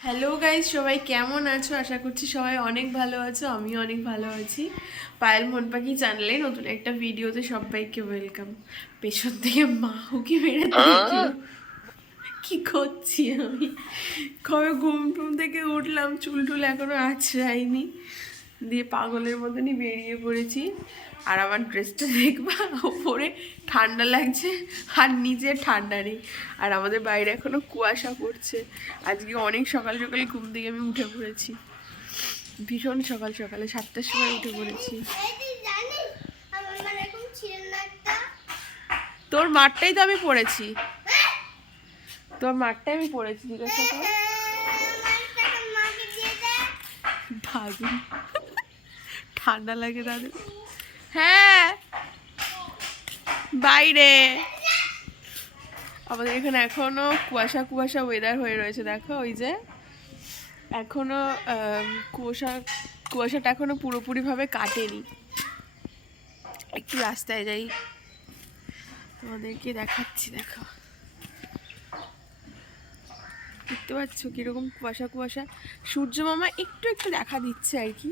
Hello guys সবাই কেমন আছো? আশা করছি সবাই অনেক ভালো আছো আমি অনেক ভালো আছি। পায়েল মন পাখি চ্যানেলে নতুন একটা ভিডিওতে সবাইকে ওয়েলকাম পেছন থেকে মা হুকি মেরে। কি করছি আমি? কবে ঘুম টুম থেকে উঠলাম, চুল টুল এখনও আছড়াইনি দিয়ে পাগলের মতনই বেরিয়ে পড়েছি। আর আমার ড্রেসটা দেখবা ওপরে ঠান্ডা লাগছে আর নিচে ঠান্ডা নেই। আর আমাদের বাইরে এখনও কুয়াশা পড়ছে। আজকে অনেক সকাল সকালে ঘুম থেকে আমি উঠে পড়েছি। ভীষণ সকাল সকালে সাতটার সময় উঠে পড়েছি। তোর মাঠটাই তো আমি পড়েছি। তোর মাঠটাই আমি পড়েছি দিয়ে দে ভাবি। ঠান্ডা লাগে তাদের হ্যাঁ। বাইরে। আমাদের এখানে এখনও কুয়াশা কুয়াশা ওয়েদার হয়ে রয়েছে দেখো ওই যে। এখনও কুয়াশা কুয়াশাটা এখনও পুরোপুরিভাবে কাটেনি। একটু রাস্তায় যাই। তোমাদেরকে দেখাচ্ছি দেখো। দেখতে পাচ্ছ কীরকম কুয়াশা কুয়াশা? সূর্য মামা একটু একটু দেখা দিচ্ছে আর কি।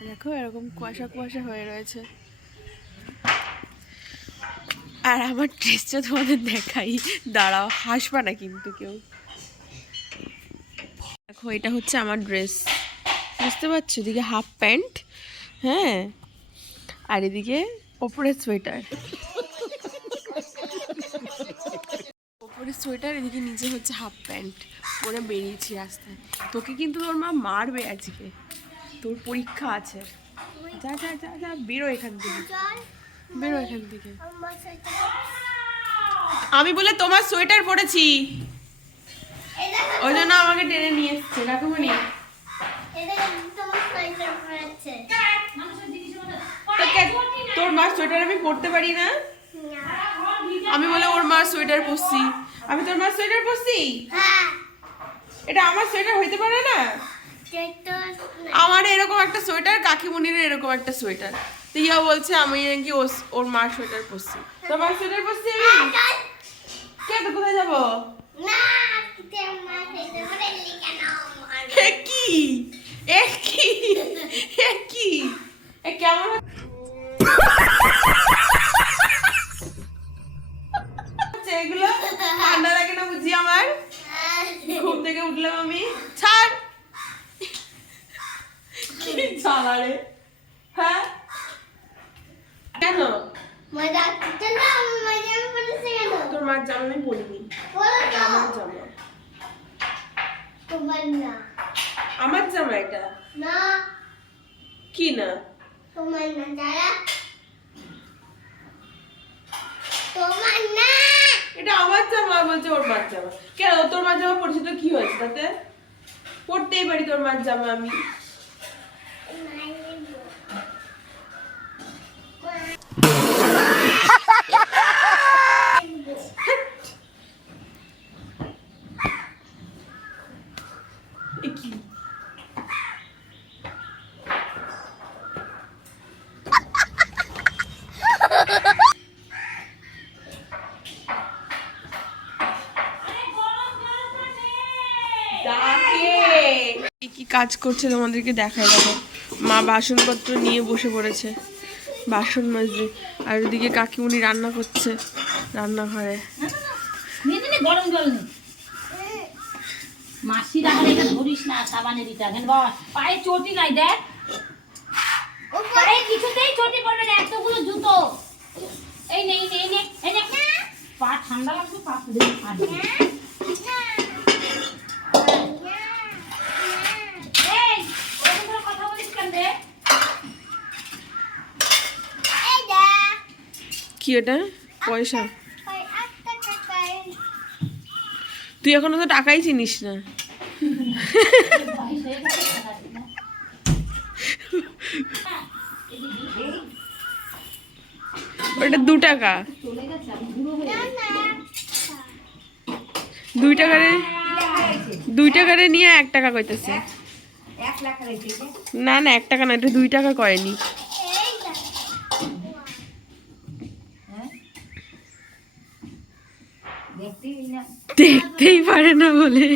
দেখো এরকম কুয়াশা কুয়াশা হয়ে রয়েছে। আর আমার ড্রেসটা তোমাদের দেখাই। দাঁড়াও, হাসবা না কিন্তু কেউ। দেখো, এটা হচ্ছে আমার ড্রেস। বুঝতে পারছ? এদিকে হাফ প্যান্ট হ্যাঁ? আর এদিকে ওপরে সোয়েটার। ওপরে সোয়েটার, এদিকে নিচে হচ্ছে হাফ প্যান্ট। পরে বেরিয়েছি রাস্তায়। তোকে কিন্তু তোর মা মারবে আজকে। তোর পরীক্ষা আছে। যা যা যা যা বেরো এখান থেকে। বেরো এখান থেকে। আমি বলে তোমার সোয়েটার পরেছি। ওই জন্য আমাকে টেনে নিয়ে এসছে রাখুমনি তোর মার সোয়েটার আমি পরতে পারি না? আমি বলে ওর মার সোয়েটার পরছি। আমি তোর মার সোয়েটার পরছি? হ্যাঁ। এটা আমার সোয়েটার হইতে পারে না? আমার এরকম একটা সোয়েটার কাকিমুনির এরকম একটা সোয়েটার। তো ইয়া বলছে আমি নাকি ওর মার সোয়েটার পরছি। তোমার সোয়েটার পরছি আমি? কে তো কোথায় যাব? কি? কি? কি? কেমন এগুলো? ঠান্ডা লাগে না বুঝি আমার? ঘুম থেকে উঠলাম আমি। ছাড়! কি হ্যাঁ? কেন? তোর মার আমার জামা তোমার না। আমার জামা এটা? না। কি না? তোমার না যারা তোমার না। এটা আমার জামা বলছে ওর মার জামা কেন? তোর মার জামা পড়েছি তো কি হয়েছে তাতে? পড়তেই পারি তোর মার জামা আমি। কি ডাকে কি কি কাজ করছে তোমাদেরকে দেখাই দেবো মা বাসনপত্র নিয়ে বসে পড়েছে। বাসন মাজবে আর ওদিকে কাকিমুনি রান্না করছে রান্নাঘরে। গরম জল নেই মাসি রাখার এটা ধরিস না সাবানের বাবা, পায়ে চটি নাই, দেখ। পায়ে চটি না, এতগুলো জুতো। এই নেই নেই এই পা ঠান্ডা লাগবে পা ফাটবে এই ওরকম করে কথা বলিস কেন রে কি এটা পয়সা তুই এখনও তো টাকাই চিনিস না। ওটা দু টাকা। দুই টাকারে দুই টাকারে নিয়ে এক টাকা কইতেছে। না না, এক টাকা না, এটা দুই টাকা করেনি দেখতেই পারে না বলে।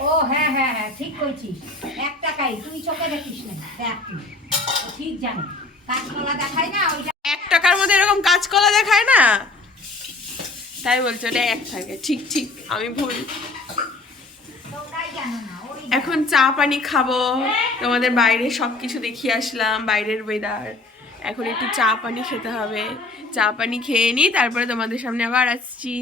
ও হ্যাঁ হ্যাঁ হ্যাঁ ঠিক এক টাকার মধ্যে এরকম দেখায় না? তাই বলছো ওটা এক থাকে। ঠিক ঠিক আমি ভুল। জানো না। এখন চা পানি খাব। তোমাদের বাইরে সব কিছু দেখিয়ে আসলাম, বাইরের ওয়েদার এখন একটু চা পানি খেতে হবে। চা পানি খেয়ে নিই তারপরে তোমাদের সামনে আবার আসছি।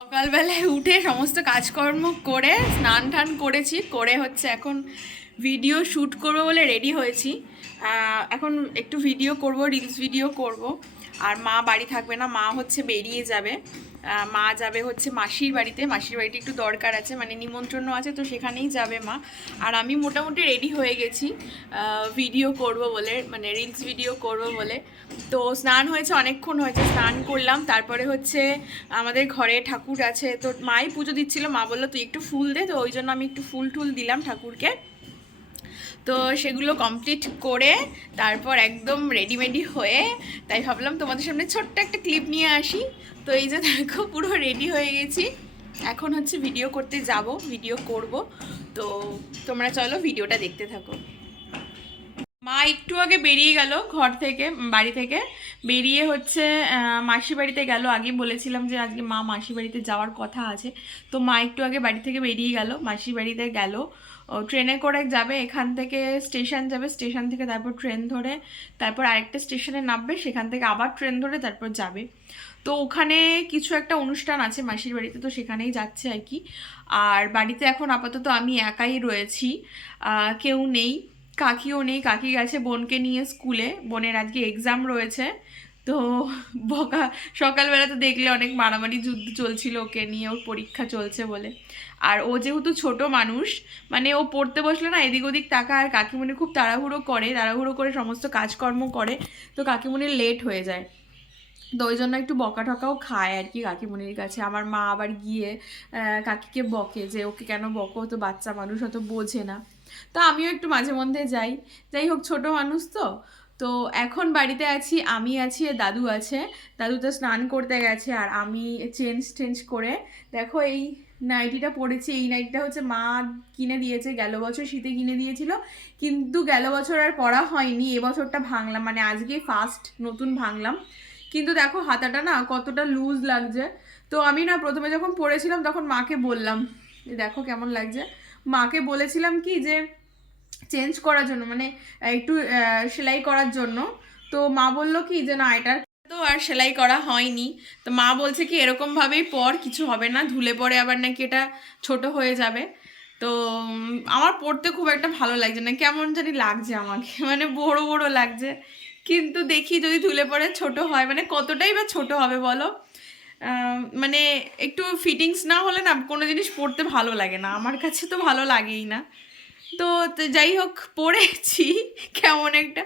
সকালবেলায় উঠে সমস্ত কাজকর্ম করে স্নান টান করেছি, করে হচ্ছে এখন ভিডিও শ্যুট করব বলে রেডি হয়েছি। এখন একটু ভিডিও করব রিলস ভিডিও করব। আর মা বাড়ি থাকবে না, মা হচ্ছে বেরিয়ে যাবে। মা যাবে হচ্ছে মাসির বাড়িতে। মাসির বাড়িতে একটু দরকার আছে মানে নিমন্ত্রণ আছে, তো সেখানেই যাবে মা। আর আমি মোটামুটি রেডি হয়ে গেছি ভিডিও করব বলে মানে রিলস ভিডিও করব বলে। তো স্নান হয়েছে, অনেকক্ষণ হয়েছে, স্নান করলাম। তারপরে হচ্ছে আমাদের ঘরে ঠাকুর আছে। তো মাই পুজো দিচ্ছিল, মা বলল, তুই একটু ফুল দে। তো ওই জন্য আমি একটু ফুল টুল দিলাম ঠাকুরকে। তো সেগুলো কমপ্লিট করে তারপর একদম রেডিমেডি হয়ে, তাই ভাবলাম তোমাদের সামনে ছোট্ট একটা ক্লিপ নিয়ে আসি। তো এই যে দেখো, পুরো রেডি হয়ে গেছি। এখন হচ্ছে ভিডিও করতে যাব ভিডিও করব। তো তোমরা চলো ভিডিওটা দেখতে থাকো। মা একটু আগে বেরিয়ে গেল ঘর থেকে বাড়ি থেকে। বেরিয়ে হচ্ছে মাসি বাড়িতে গেল। আগে বলেছিলাম যে আজকে মা মাসি বাড়িতে যাওয়ার কথা আছে। তো মা একটু আগে বাড়ি থেকে বেরিয়ে গেল মাসি বাড়িতে গেল। ট্রেনে করে যাবে, এখান থেকে স্টেশন যাবে, স্টেশন থেকে তারপর ট্রেন ধরে, তারপর আরেকটা স্টেশনে নামবে, সেখান থেকে আবার ট্রেন ধরে তারপর যাবে। তো ওখানে কিছু একটা অনুষ্ঠান আছে মাসির বাড়িতে, তো সেখানেই যাচ্ছে আর কি। আর বাড়িতে এখন আপাতত আমি একাই রয়েছি কেউ নেই, কাকিও নেই, কাকি গেছে বোনকে নিয়ে স্কুলে, বোনের আজকে এক্সাম রয়েছে। তো বকা, সকালবেলা তো দেখলে অনেক মারামারি যুদ্ধ চলছিল ওকে নিয়ে, ওর পরীক্ষা চলছে বলে। আর ও যেহেতু ছোট মানুষ মানে ও পড়তে বসলে না এদিক ওদিক তাকা, আর কাকিমণি খুব তাড়াহুড়ো করে তাড়াহুড়ো করে সমস্ত কাজকর্ম করে, তো কাকিমণির লেট হয়ে যায়। তো ওই জন্য একটু বকা টকাও খায় আর কি কাকিমণির কাছে। আমার মা আবার গিয়ে কাকিকে বকে যে, ওকে কেন বকো? তো বাচ্চা মানুষ অত বোঝে না। তো আমিও একটু মাঝে মধ্যে যাই। যাই হোক, ছোট মানুষ তো তো এখন বাড়িতে আছি, আমি আছি আর দাদু আছে। দাদু তো স্নান করতে গেছে আর আমি চেঞ্জ টেঞ্জ করে, দেখো এই নাইটিটা পরেছি এই নাইটিটা হচ্ছে মা কিনে দিয়েছে, গেল বছর শীতে কিনে দিয়েছিল। কিন্তু গেল বছর আর পরা হয়নি এবছরটা ভাঙলাম মানে আজকে ফার্স্ট নতুন ভাঙলাম। কিন্তু দেখো হাতাটা না কতটা লুজ লাগছে। তো আমি না প্রথমে যখন পরেছিলাম তখন মাকে বললাম, দেখো কেমন লাগছে। মাকে বলেছিলাম কি যে চেঞ্জ করার জন্য মানে একটু সেলাই করার জন্য। তো মা বলল কি যে না এটা তো আর সেলাই করা হয়নি। তো মা বলছে কি এরকমভাবেই পর, কিছু হবে না, ধুলে পরে আবার নাকি এটা ছোট হয়ে যাবে। তো আমার পড়তে খুব একটা ভালো লাগছে না, কেমন জানি লাগছে আমাকে মানে বড় বড় লাগছে। কিন্তু দেখি যদি ধুলে পরে ছোট হয় মানে কতটাই বা ছোট হবে বলো? মানে একটু ফিটিংস না হলে না কোনো জিনিস পড়তে ভালো লাগে না, আমার কাছে তো ভালো লাগেই না। তো যাই হোক, পড়েছি। কেমন একটা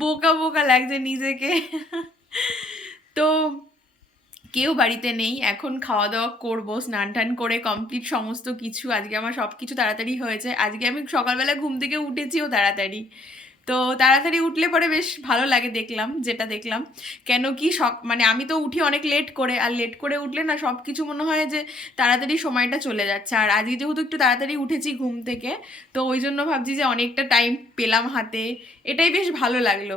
বোকা বোকা লাগছে নিজেকে। তো কেউ বাড়িতে নেই, এখন খাওয়া দাওয়া করব, স্নান টান করে কমপ্লিট সমস্ত কিছু। আজকে আমার সব কিছু তাড়াতাড়ি হয়েছে। আজকে আমি সকালবেলা ঘুম থেকে উঠেছিও তাড়াতাড়ি। তো তাড়াতাড়ি উঠলে পরে বেশ ভালো লাগে দেখলাম, যেটা দেখলাম। কেন কি সব মানে আমি তো উঠি অনেক লেট করে, আর লেট করে উঠলে না সব কিছু মনে হয় যে তাড়াতাড়ি সময়টা চলে যাচ্ছে। আর আজকে যেহেতু একটু তাড়াতাড়ি উঠেছি ঘুম থেকে, তো ওই জন্য ভাবছি যে অনেকটা টাইম পেলাম হাতে। এটাই বেশ ভালো লাগল।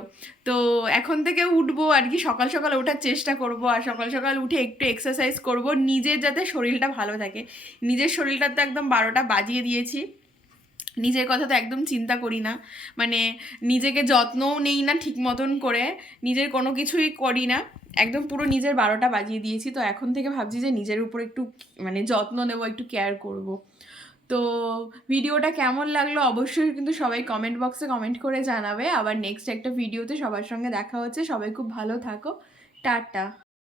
তো এখন থেকে উঠবো আর কি, সকাল সকাল ওঠার চেষ্টা করব, আর সকাল সকাল উঠে একটু এক্সারসাইজ করব। নিজের যাতে শরীরটা ভালো থাকে। নিজের শরীরটা তো একদম বারোটা বাজিয়ে দিয়েছি। নিজের কথা তো একদম চিন্তা করি না। মানে নিজেকে যত্নও নেই না ঠিক মতন করে, নিজের কোনো কিছুই করি না। একদম পুরো নিজের বারোটা বাজিয়ে দিয়েছি, তো এখন থেকে ভাবছি যে নিজের উপর একটু মানে যত্ন নেব, একটু কেয়ার করব। তো ভিডিওটা কেমন লাগল অবশ্যই কিন্তু সবাই কমেন্ট বক্সে কমেন্ট করে জানাবে। আবার নেক্সট একটা ভিডিওতে সবার সঙ্গে দেখা হচ্ছে। সবাই খুব ভালো থাকো। টাটা।